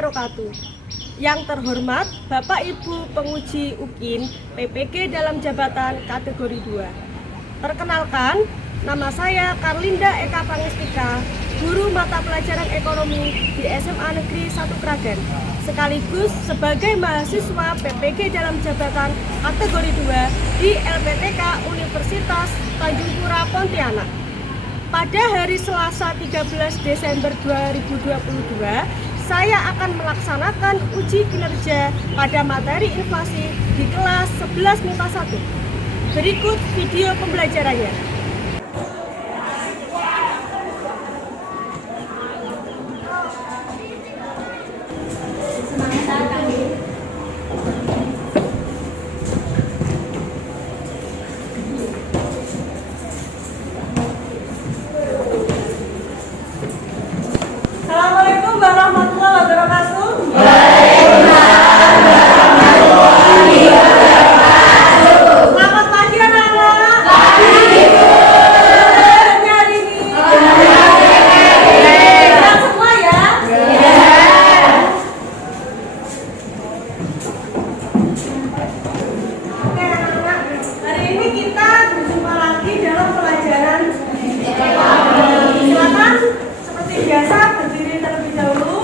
wabarakatuh. Yang terhormat Bapak Ibu penguji UKIN PPG dalam jabatan kategori 2. Perkenalkan, nama saya Karlinda Eka Pangestika, guru mata pelajaran ekonomi di SMA Negeri 1 Kragan, sekaligus sebagai mahasiswa PPG dalam jabatan kategori 2 di LPTK Universitas Tanjung Pura Pontianak. Pada hari Selasa 13 Desember 2022, saya akan melaksanakan uji kinerja pada materi inflasi di kelas 11 MIPA 1. Berikut video pembelajarannya. Assalamualaikum warahmatullahi wabarakatuh. Selamat pagi anak-anak. Pagi Ibu. Hari ini. Sehat semua ya. Oke anak-anak, hari ini kita berjumpa lagi dalam pelajaran ekonomi. Silakan seperti biasa berdiri terlebih dahulu.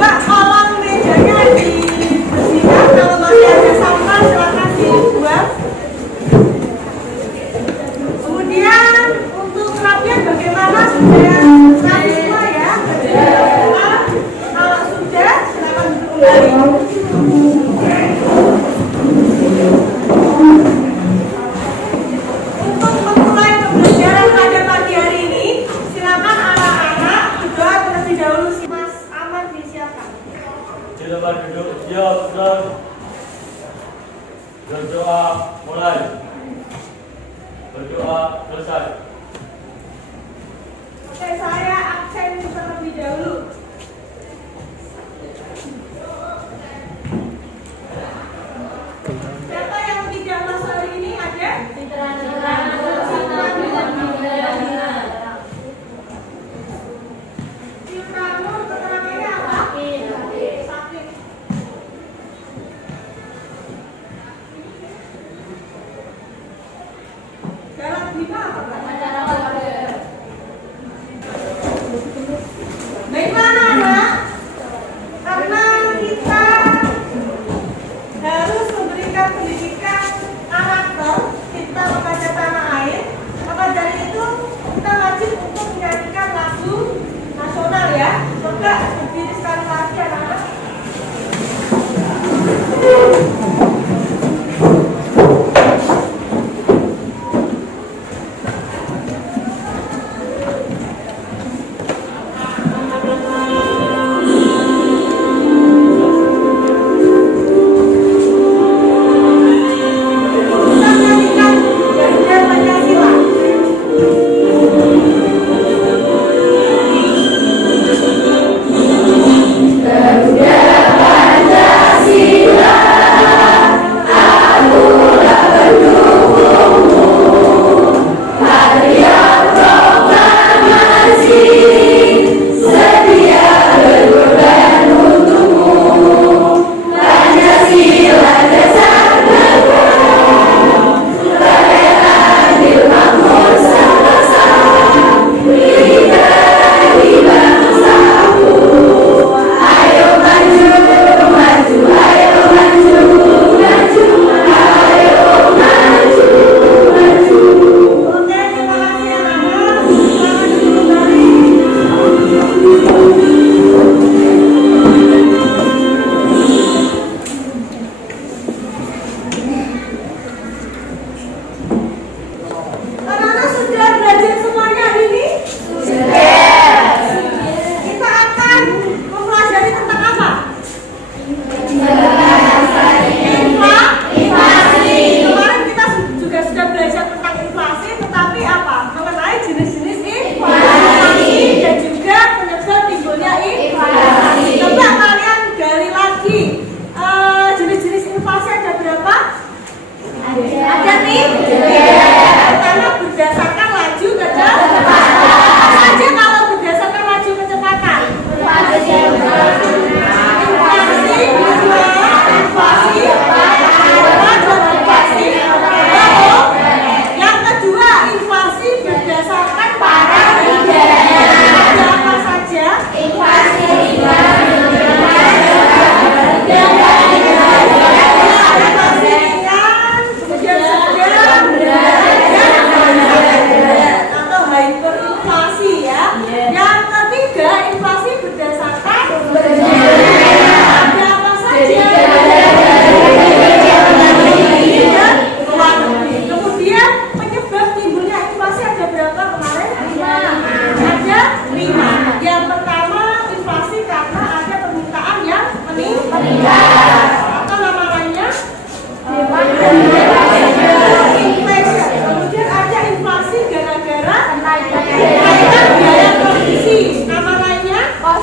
Mbak, kolong mejanya dibersihkan. Kalau masih ada sampah silakan dibuang. Kemudian untuk kerapian bagaimana, supaya rapi semua ya. Kalau sudah silakan duduk kembali. Untuk memulai pembelajaran pada pagi hari ini, silakan anak-anak berdoa terlebih dahulu. Mas Aman disiapkan. Silakan duduk, siap, dan berdoa mulai. Berdoa selesai. Oke, saya absen terlebih dahulu. Siapa yang tidak masuk hari ini ada? Nur, keterangannya apa? Sakit. Dalam lima apa? Bagaimana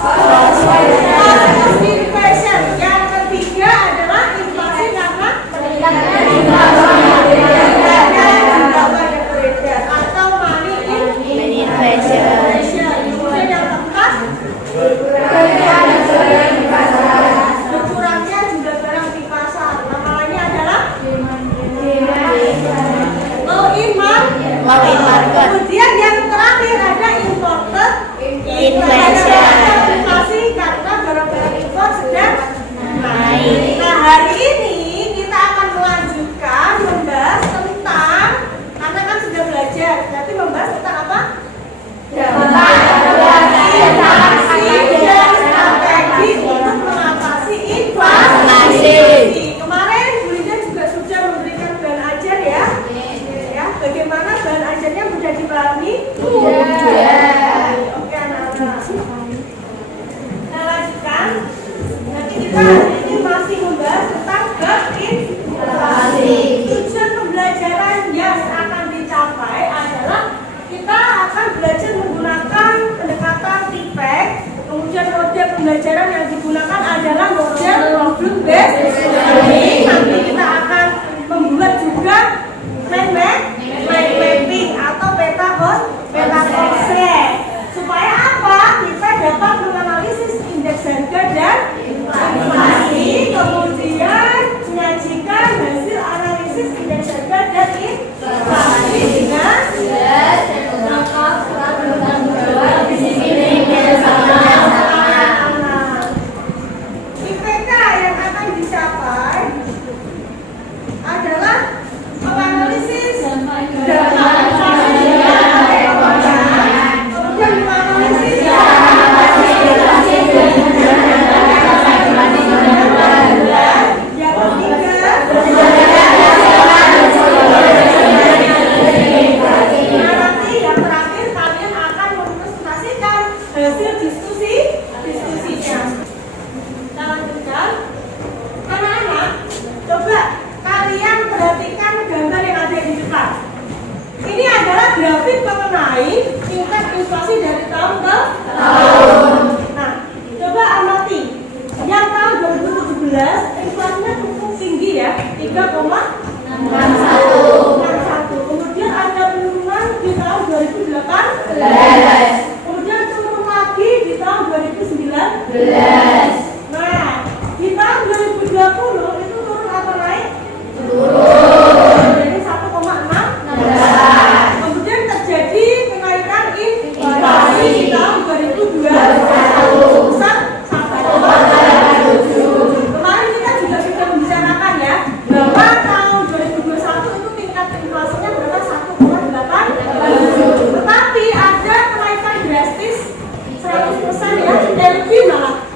Cost inflation. Yang ketiga adalah inflasi karena peningkatan jumlah barang beredar atau money inflation. Kemudian yang keempat, berkurangnya jumlah barang di pasar. Namanya adalah low in market. Kemudian yang terakhir ada imported inflation. Inflasi karena barang-barang impor sedang naik. Nah, hari ini kita akan melanjutkan membahas tentang, karena kan sudah belajar, berarti membahas tentang apa? Inflasi dan strategi untuk mengatasi inflasi. Kemarin Bu Linda juga sudah memberikan bahan ajar ya. Ya, bagaimana bahan ajarnya mudah dipahami? Oke, anak-anak. Kita lanjutkan. Nanti kita hari ini masih membahas tentang inflasi. Tujuan pembelajaran yang akan dicapai adalah kita akan belajar menggunakan pendekatan TIPEC. Kemudian model pembelajaran yang digunakan adalah model problem based learning. Nanti kita akan membuat juga mind mapping atau peta konsep. Supaya apa? Kita dapat menganalisis indeks harga dan inflasi, kemudian menyajikan hasil analisis indeks harga dan inflasi dengan IPK yang akan dicapai adalah menganalisis data kemudian menganalisis yang terakhir kalian akan mempresentasikan hasil diskusinya. Kita lanjutkan. Anak-anak, coba kalian perhatikan gambar yang ada di depan. Ini adalah grafik mengenai tingkat inflasi dari tahun ke tahun. Nah, coba amati. Yang tahun 2017 inflasinya cukup tinggi ya, 3,61. Kemudian ada penurunan di tahun 2018. Kemudian turun lagi di tahun 2019. Nah, di tahun 2020 itu turun apa naik? Jadi 1,6. Kemudian terjadi kenaikan inflasi di tahun 2021 sebesar 1,87. Kemarin kita juga sudah membicarakan ya bahwa tahun 2021 itu tingkat inflasinya berapa? 1,8. Tetapi ada kenaikan drastis 100% ya, dan lebih malah.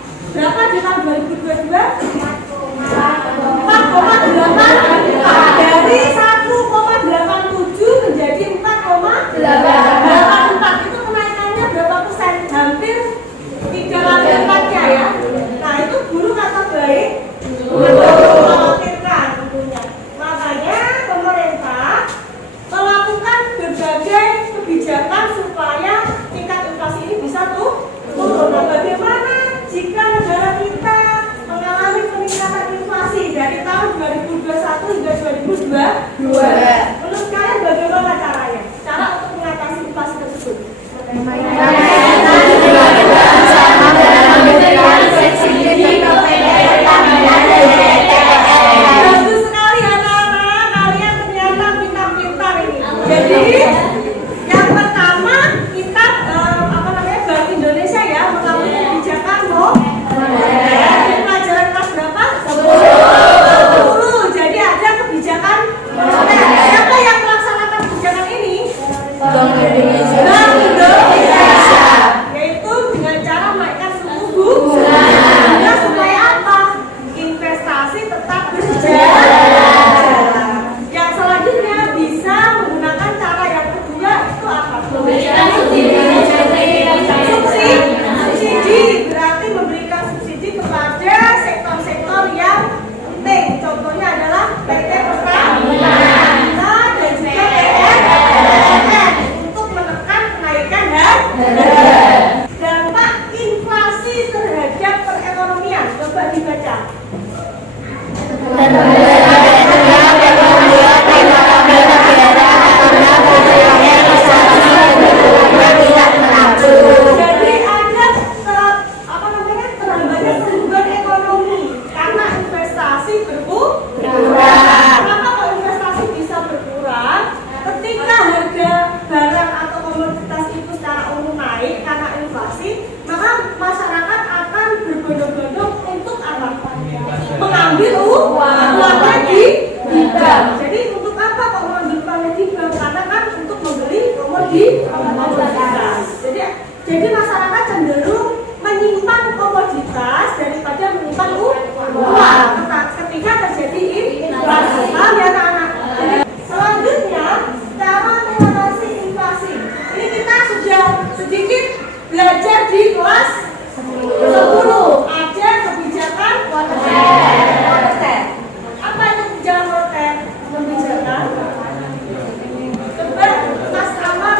Coba dibaca. Jadi ada terhambatnya pertumbuhan ekonomi karena investasi berkurang. Kenapa kok investasi bisa berkurang? Ketika harga barang atau komoditas itu secara umum naik karena inflasi, maka masyarakat akan berbondong-bondong untuk apa? Mengambil uangnya di bank. Jadi untuk apa kok mengambil uangnya di bank? Karena kan untuk membeli komoditas. Jadi masyarakat cenderung menyimpan komoditas daripada menyimpan uang ketika terjadi inflasi. Paham ya anak-anak? Jadi selanjutnya cara mengatasi inflasi. Ini kita sudah sedikit belajar di kelas 10. Ada kebijakan moneter. Apa itu kebijakan moneter? Kebijakan. Coba Mas Amar.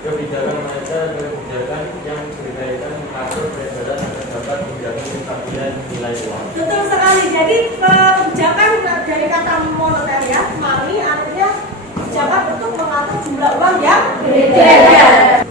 Kebijakan moneter adalah kebijakan yang berkaitan mengatur peredaran dan terdapat menjaga kestabilan nilai uang. Betul sekali. Jadi kebijakan dari kata moneter ya, money artinya kebijakan untuk mengatur jumlah uang yang beredar.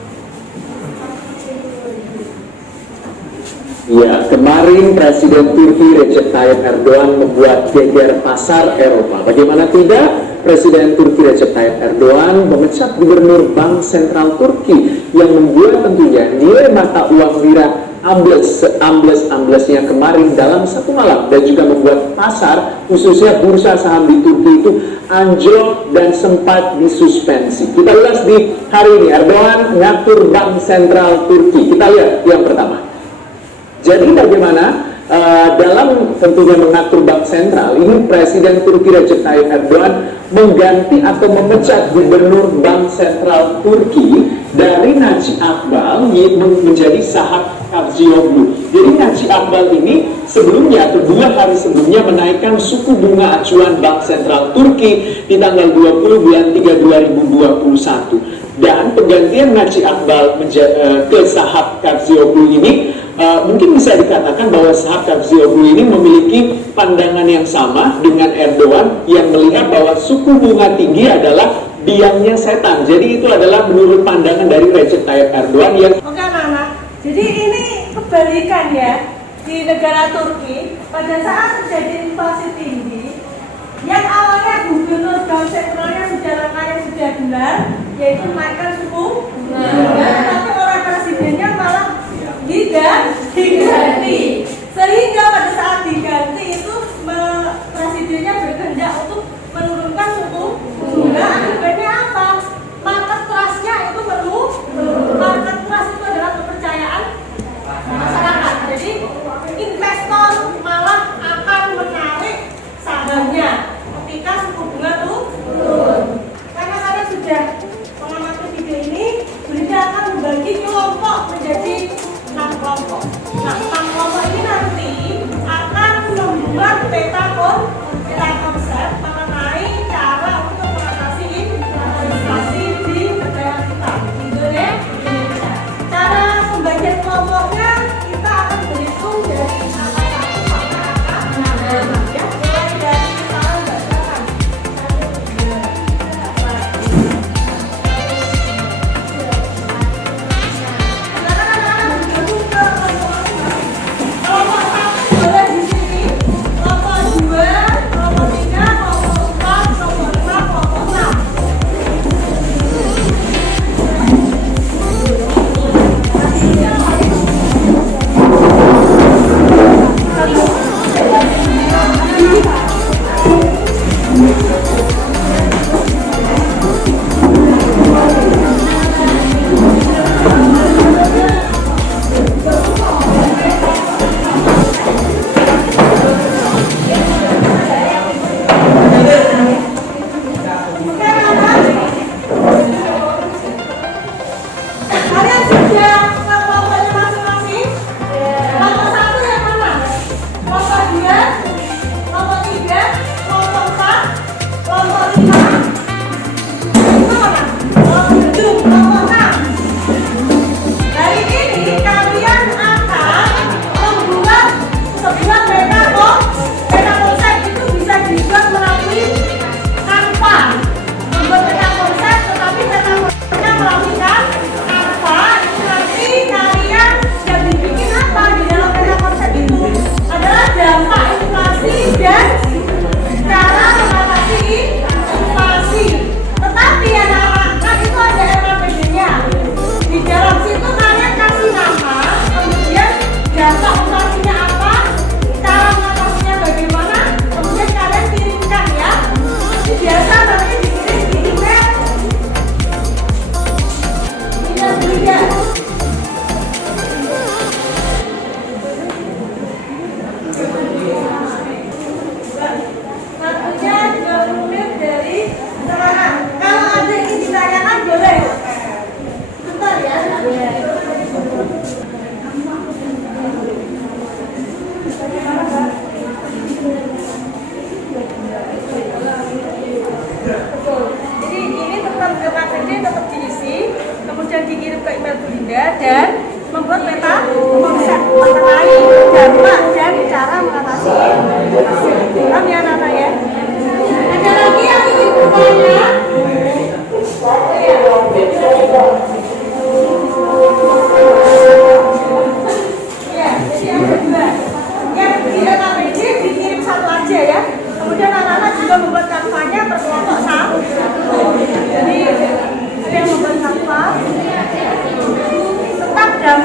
Ya, kemarin Presiden Turki Recep Tayyip Erdogan membuat geger pasar Eropa. Bagaimana tidak, Presiden Turki Recep Tayyip Erdogan memecat Gubernur Bank Sentral Turki yang membuat tentunya nilai mata uang lira ambles-amblesnya kemarin dalam satu malam, dan juga membuat pasar khususnya bursa saham di Turki itu anjlok dan sempat disuspensi. Kita lihat di hari ini Erdogan ngatur Bank Sentral Turki. Kita lihat yang pertama. Jadi bagaimana dalam tentunya mengatur bank sentral ini, Presiden Turki Recep Tayyip Erdogan mengganti atau memecat Gubernur Bank Sentral Turki dari Naci Akbal menjadi Sahat Kavcıoğlu. Jadi Naci Akbal ini sebelumnya atau 2 hari sebelumnya menaikkan suku bunga acuan Bank Sentral Turki di tanggal 20 bulan 3 2021. Dan penggantian Naci Akbal ke Sahat Kavcıoğlu ini mungkin bisa dikatakan bahwa Sahat Kavcıoğlu ini memiliki pandangan yang sama dengan Erdogan yang melihat bahwa suku bunga tinggi adalah biangnya setan. Jadi itu adalah menurut pandangan dari Recep Tayyip Erdogan yang... Oke anak-anak, jadi ini kebalikan ya. Di negara Turki pada saat terjadi inflasi tinggi, yang awalnya gubernur bank sentralnya sudah langkahnya sudah benar, yaitu menaikkan suku bunga, tapi oleh presidennya malah diganti. Sehingga pada saat diganti itu presidennya berkehendak untuk menurunkan suku bunga. Akibatnya apa? Market trust-nya itu market trust itu adalah kepercayaan masyarakat. Jadi investor malah akan menarik sahamnya ketika suku bunga turun. Karena kalian sudah mengamati video ini, Bunda akan membagi kelompok menjadi 6 kelompok.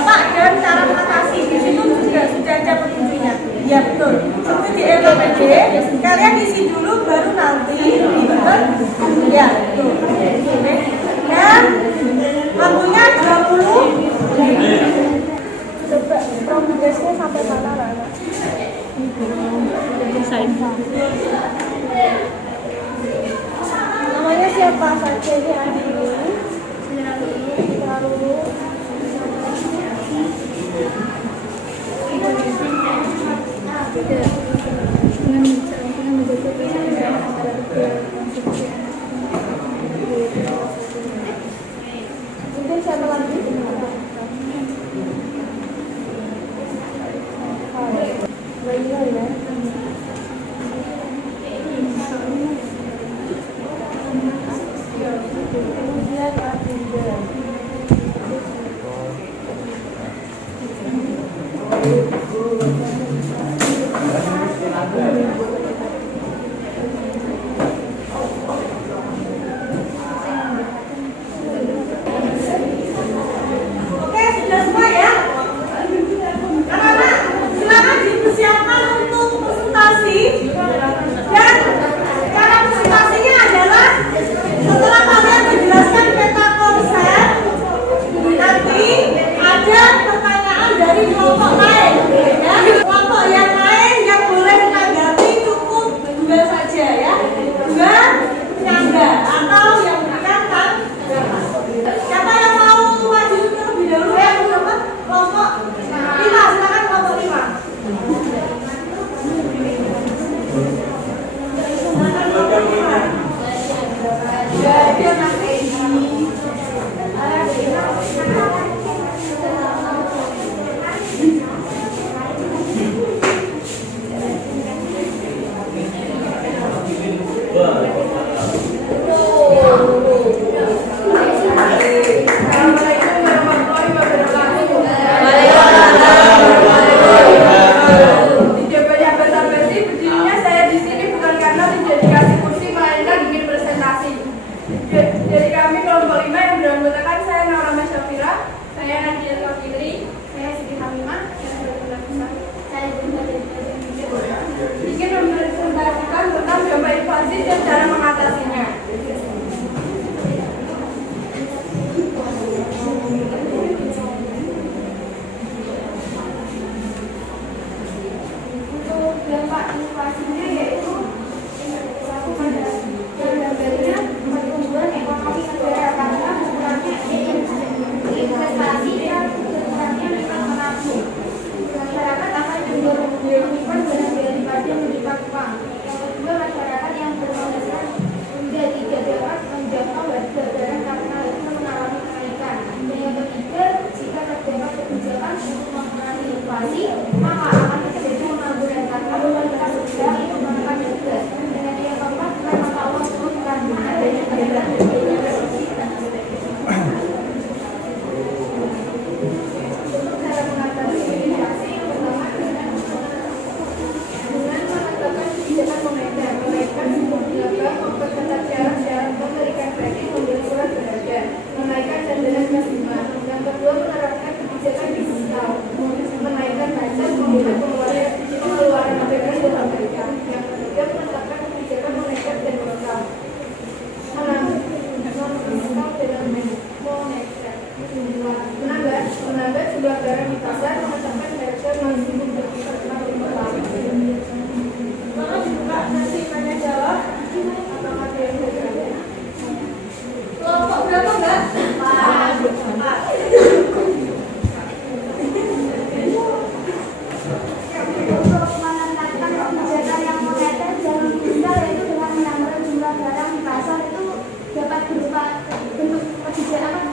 Bapak dan cara mengatasi. Di situ juga sudah ada petunjuknya. Ya betul. Seperti di LKPD, kalian isi dulu baru nanti dibentuk. Ya betul. Oke. Dan waktunya 20. Coba progresnya sampai mana, Rana? Namanya siapa saja ini adik ini? Lalu mungkin siapa lagi? Ya. Oke, sudah semua ya? Anak-anak, silakan dipersiapkan untuk presentasi. Dan cara presentasinya adalah setelah kalian menjelaskan peta konsep, nanti ada pertanyaan dari kelompok lain. Ya, kelompok yang lain yang boleh menanggapi cukup 2 saja ya. 2 penyangga atau yang memberikan tanggapan. Siapa yang mau maju terlebih dahulu ya, teman-teman? Kelompok 5, silakan kelompok 5. Berdirinya saya di sini bukan karena dikasih kursi, melainkan bikin presentasi. Jadi kami kelompok 5 yang beranggotakan saya Naurama Syafira, saya Nadia Fitri, saya Siti Hamimah, saya ingin mempresentasikan tentang dampak invasi dan cara mengatasinya. Untuk dampak invasinya yaitu gambarnya pertumbuhan ekonomi negara karena kurangnya investasi dan kurangnya minat menabung. Masyarakat akan cenderung menyimpan barang daripada menyimpan uang. Yang kedua, masyarakat yang berpenghasilan sudah tidak dapat menjangkau harga barang karena itu mengalami kenaikan. Dan yang ketiga, jika terdapat kebijakan untuk mengurangi inflasi, maka akan terjadi pengangguran karena kualitas sosial itu menekan juga. Dan yang keempat, memang kalau karena adanya kenaikan harganya produksi dan sebagainya. Untuk cara mengatasi inflasi, yang pertama dengan menetapkan kebijakan moneter, menaikkan suku bunga, memperketat syarat-syarat memberikan kredit, membeli surat berharga, menaikkan cadangan kas bunga. Yang kedua, menerapkan kebijakan fiskal, menaikkan pajak, membuat pengeluaran APBN dan perbaikan. Yang ketiga, menetapkan kebijakan moneter dan fiskal, menambah jumlah barang di pasar, menetapkan harga maksimum berkisar 65 Maka dibuka nanti tanya jawab. atau materi berharga. Kelompok berapa, Mbak? 4. Untuk menetapkan kebijakan yang moneter dan fiskal yaitu dengan menambah jumlah barang di pasar itu dapat berupa bentuk kebijakan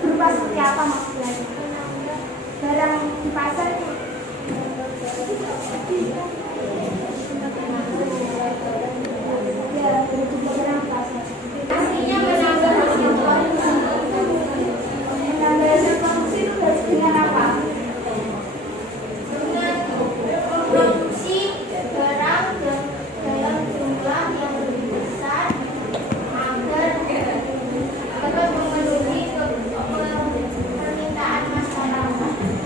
berupa seperti apa maksudnya? Barang di pasar itu ya berjumlah barang di pasar. Aslinya menambah hasil produksi. Menambah hasil produksi itu harus dengan apa? Produksi barang dalam jumlah yang lebih besar agar dapat memenuhi permintaan masyarakat.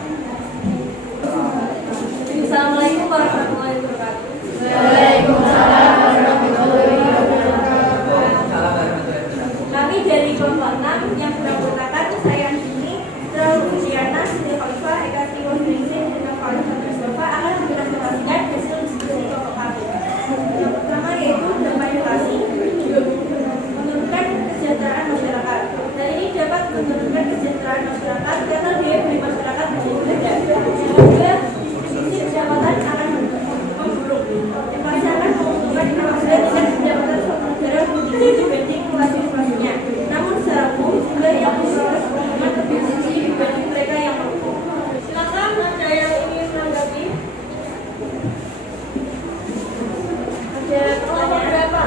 Semoga distribusi jabatan akan memburuk. Dipaksakan pembentukan indonesia dengan jabatan suatu negara tinggi dibanding luas-luasnya. Namun secara umum juga yang memperoleh pengumuman lebih tinggi dibanding mereka yang mampu. Silakan ada yang ingin menanggapi. Ada kelompok berapa?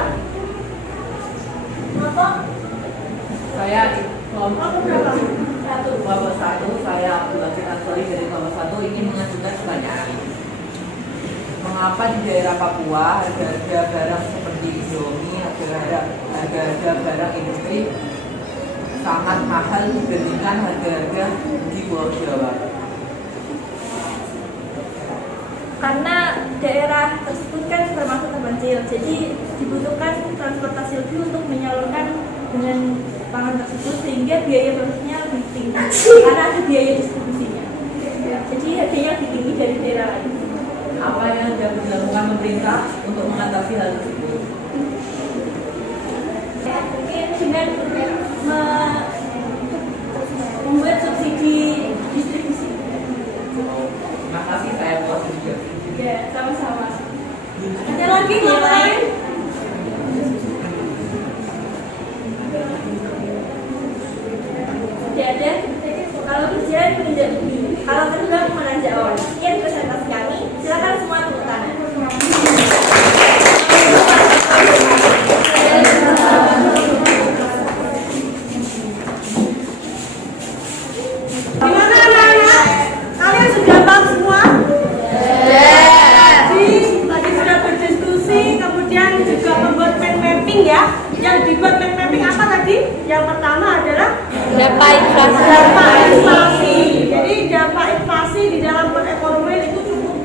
Kelompok Saya kelompok berapa? kelompok 1, saya Abdullah Ansori dari kelompok 1 ingin mengajukan pertanyaan. Mengapa di daerah Papua harga-harga barang seperti Indomie, harga-harga barang industri sangat mahal dibandingkan harga-harga di Pulau Jawa? Karena daerah tersebut kan termasuk terpencil, jadi dibutuhkan transportasi lebih untuk menyalurkan dengan pangan tersebut sehingga biaya produksinya lebih tinggi karena ada biaya distribusinya. Jadi harganya lebih tinggi dari daerah lain. Apa yang dapat dilakukan pemerintah untuk mengatasi hal tersebut? Mungkin dengan membuat subsidi distribusi. Terima kasih, saya puas juga. Ya, sama-sama. Ada lagi kelompok lain? Tidak ada. Kalau kerjaan menunjuk bumi, kalau terbang menanjak awan. Sekian presentasi kami. Silakan semua tepuk tangan. Gimana anak-anak? Kalian sudah paham semua? Tadi sudah berdiskusi, kemudian juga membuat mind mapping ya. Yang dibuat mind mapping apa tadi? Yang pertama adalah dampak inflasi. Jadi dampak inflasi di dalam perekonomian itu cukup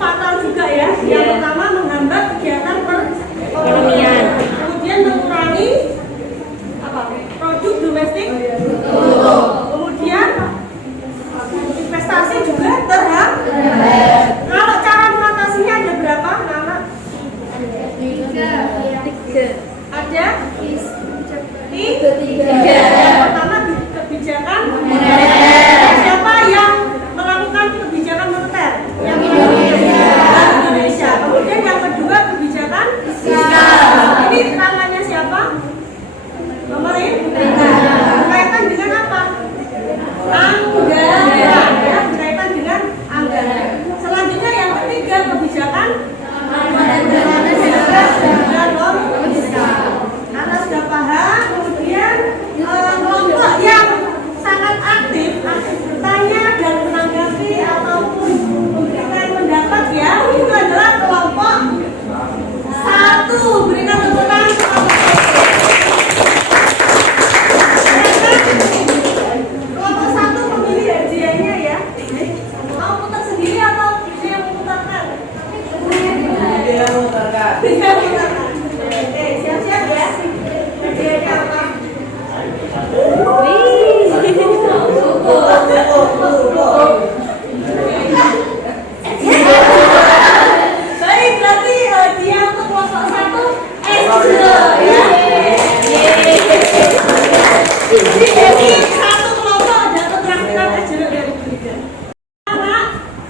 fatal juga ya. Yang pertama menghambat kegiatan perekonomian. Kemudian mengurangi produk domestik. Kemudian investasi juga terhambat. Kalau cara mengatasinya ada berapa, anak? Ada? Tiga. Yang pertama kebijakan moneter. Siapa yang melakukan kebijakan moneter? Yang Indonesia. Kemudian yang kedua kebijakan fiskal. Ini tangannya siapa? Pemerintah. Berkaitan dengan apa? Anggaran. Ya, berkaitan dengan anggaran. Selanjutnya yang ketiga kebijakan moneter. Anda sudah paham. Kemudian kelompok yang sangat aktif bertanya dan menanggapi ataupun memberikan pendapat ya, itu adalah kelompok 1. Berikan tepuk tangan kelompok 1. Kelompok 1 memilih hadiahnya ya. Mau putar sendiri atau dia yang memutarkan? Dia memutarkan. Dia memutarkan. Oke, siap-siap ya. Hadiahnya apa? Baik, berarti dia untuk kelompok 1 S2 ya. Jadi satu kelompok dapat traktiran es jeruk dari Bunda.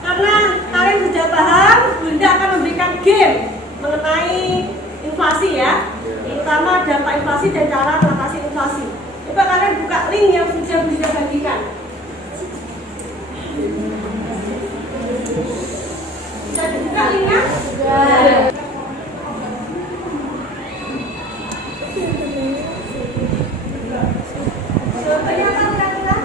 Karena kalian sudah paham, Bunda akan memberikan game mengenai inflasi ya. Terutama dampak inflasi dan cara mengatasi inflasi. Coba kalian buka link yang sudah Bunda bagikan. Bisa dibuka linknya? Jawabannya apa kira-kira?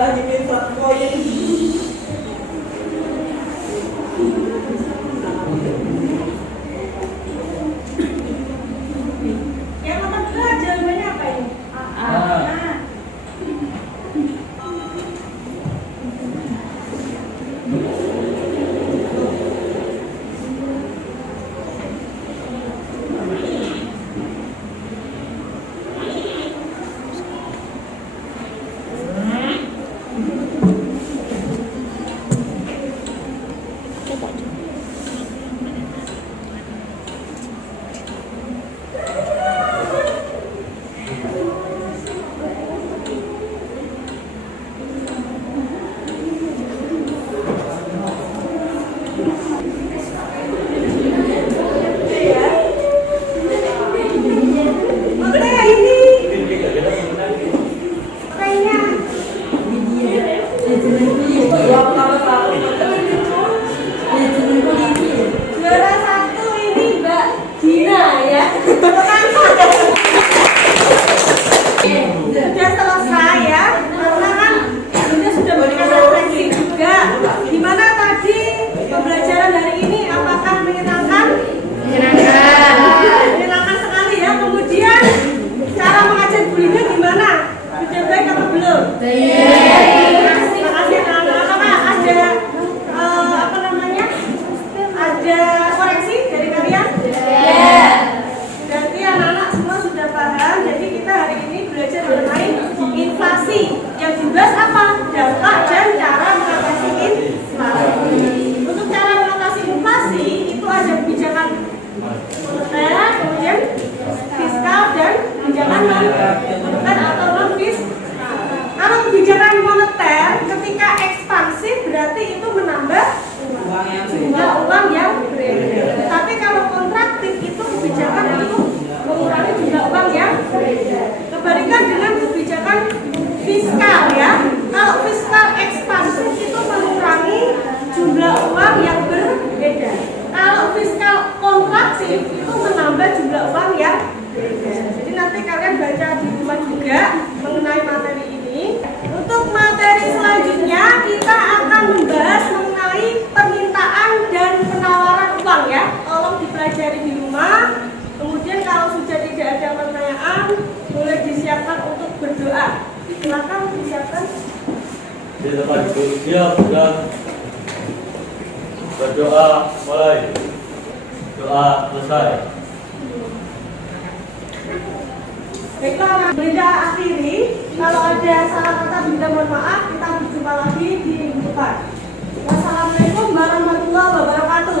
lagi minta koin. Yang nomor 2 jawabannya apa ini? Juara 1 ini Mbak Gina ya. Sudah selesai ya, karena kan Bunda sudah memberikan refleksi juga. Gimana tadi pembelajaran hari ini? Apakah menyenangkan? Menyenangkan sekali ya. Kemudian cara mengajar gurunya gimana? Sudah baik atau belum? Terima kasih anak-anak. Apakah ada apa namanya? Ada koreksi dari kalian? Berarti anak-anak semua sudah paham. Jadi kita hari ini belajar mengenai inflasi. Yang dibahas apa? Dampak dan cara mengatasi inflasi. Untuk cara mengatasi inflasi itu ada kebijakan moneter, kemudian fiskal dan kebijakan non moneter atau non fiskal. Kalau kebijakan moneter ketika ekspansif berarti itu menambah jumlah uang yang beredar. Tapi kalau kontraktif itu kebijakan untuk mengurangi jumlah uang yang beredar. Kebalikan dengan kebijakan fiskal ya. Kalau fiskal ekspansif itu mengurangi jumlah uang yang beredar. Kalau fiskal kontraksif itu menambah jumlah uang yang beredar. Jadi nanti kalian baca di rumah juga mengenai materi ini. Untuk materi selanjutnya kita akan membahas mengenai permintaan dan penawaran uang ya. Tolong dipelajari di rumah. Kemudian kalau sudah tidak ada pertanyaan, boleh disiapkan untuk berdoa. Silakan disiapkan. Di tempat duduk siap dan berdoa mulai. Doa selesai. Baiklah, Bunda akhiri. Kalau ada salah kata Bunda mohon maaf. Kita berjumpa lagi di minggu depan. Wassalamualaikum warahmatullahi wabarakatuh.